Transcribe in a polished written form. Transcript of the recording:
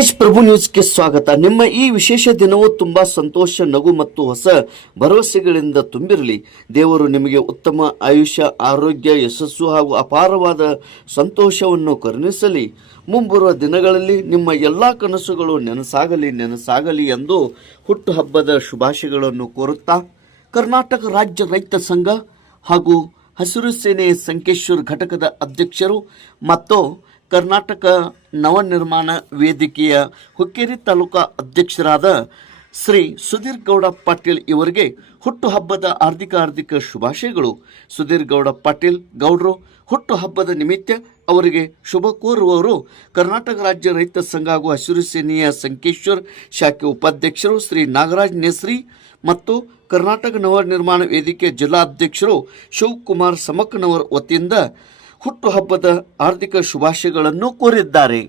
ತೇಜ್ ಪ್ರಭು ನ್ಯೂಸ್ಗೆ ಸ್ವಾಗತ. ನಿಮ್ಮ ಈ ವಿಶೇಷ ದಿನವು ತುಂಬಾ ಸಂತೋಷ, ನಗು ಮತ್ತು ಹೊಸ ಭರವಸೆಗಳಿಂದ ತುಂಬಿರಲಿ. ದೇವರು ನಿಮಗೆ ಉತ್ತಮ ಆಯುಷ್ಯ, ಆರೋಗ್ಯ, ಯಶಸ್ಸು ಹಾಗೂ ಅಪಾರವಾದ ಸಂತೋಷವನ್ನು ಕರುಣಿಸಲಿ. ಮುಂಬರುವ ದಿನಗಳಲ್ಲಿ ನಿಮ್ಮ ಎಲ್ಲ ಕನಸುಗಳು ನೆನಸಾಗಲಿ ಎಂದು ಹುಟ್ಟುಹಬ್ಬದ ಶುಭಾಶಯಗಳನ್ನು ಕೋರುತ್ತಾ ಕರ್ನಾಟಕ ರಾಜ್ಯ ರೈತ ಸಂಘ ಹಾಗೂ ಹಸಿರು ಸೇನೆ ಸಂಕೇಶ್ವರ ಘಟಕದ ಅಧ್ಯಕ್ಷರು ಮತ್ತು ಕರ್ನಾಟಕ ನವನಿರ್ಮಾಣ ವೇದಿಕೆಯ ಹುಕ್ಕೇರಿ ತಾಲೂಕಾ ಅಧ್ಯಕ್ಷರಾದ ಶ್ರೀ ಸುಧೀರ್ ಗೌಡ ಪಾಟೀಲ್ ಇವರಿಗೆ ಹುಟ್ಟುಹಬ್ಬದ ಹಾರ್ದಿಕ ಶುಭಾಶಯಗಳು. ಸುಧೀರ್ ಗೌಡ ಪಾಟೀಲ್ ಗೌಡ್ರು ಹುಟ್ಟುಹಬ್ಬದ ನಿಮಿತ್ತ ಅವರಿಗೆ ಶುಭ ಕೋರುವವರು ಕರ್ನಾಟಕ ರಾಜ್ಯ ರೈತ ಸಂಘ ಹಾಗೂ ಹಸಿರು ಸೇನೆಯ ಸಂಕೇಶ್ವರ್ ಶಾಖೆ ಉಪಾಧ್ಯಕ್ಷರು ಶ್ರೀ ನಾಗರಾಜ್ ನೇಸ್ರಿ ಮತ್ತು ಕರ್ನಾಟಕ ನವನಿರ್ಮಾಣ ವೇದಿಕೆ ಜಿಲ್ಲಾಧ್ಯಕ್ಷರು ಶಿವಕುಮಾರ್ ಸಮಕ್ಕನವರ ವತಿಯಿಂದ ಹುಟ್ಟುಹಬ್ಬದ ಹಾರ್ದಿಕ ಶುಭಾಶಯಗಳನ್ನು ಕೋರಿದ್ದಾರೆ.